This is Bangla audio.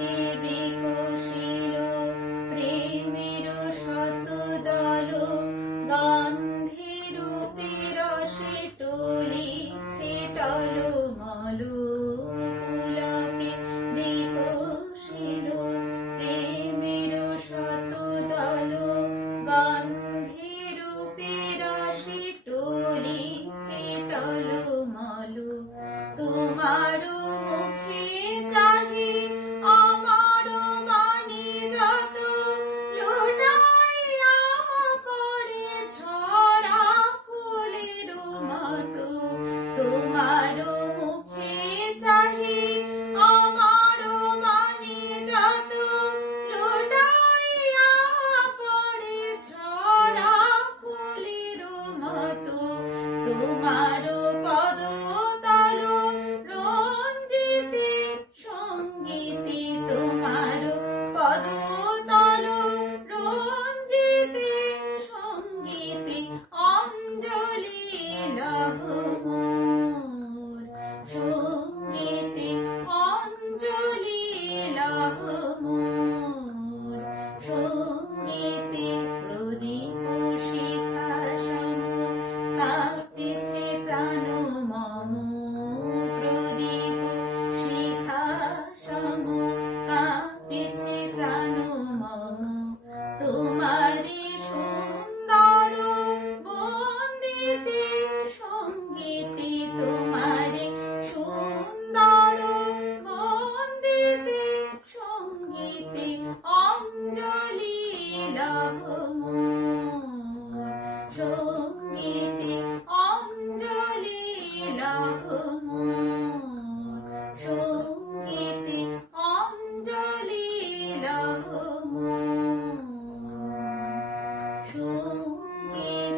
কে বিকশিল প্রেমের শতদল গন্ধে রূপে রসে টলিছে টলমল পুলকে বিকশিল প্রেমের শতদল গন্ধে রূপে রসে টলিছে টলমল তোমার মুখে চাহি আমার বাণী যত লুটাইয়া পড়ে ঝরা ফুলের মতো তোমার মুখে চাহি আমার বাণী যত লুটাইয়া পড়ে ঝরা ফুলের মতো তোমার পদতল রঞ্জিতে সঙ্গীতে তোমার পদতল রঞ্জিতে সঙ্গীতে অঞ্জলি লহ মোর সঙ্গীতে অঞ্জলি লহ মোর সঙ্গীতে প্রদীপ শিখা সম কাঁপিছে প্রাণ মম প্রদীপ শিখা সম কাঁপিছে প্রাণ মম তোমারি সুন্দর বন্দিতে সঙ্গীতে তোমারি সুন্দর বন্দিতে সঙ্গীতে অঞ্জলি লহ মোর সঙ্গীতে অঞ্জলি লহ মোর সঙ্গীতে অঞ্জলি লহ মোর সঙ্গীতে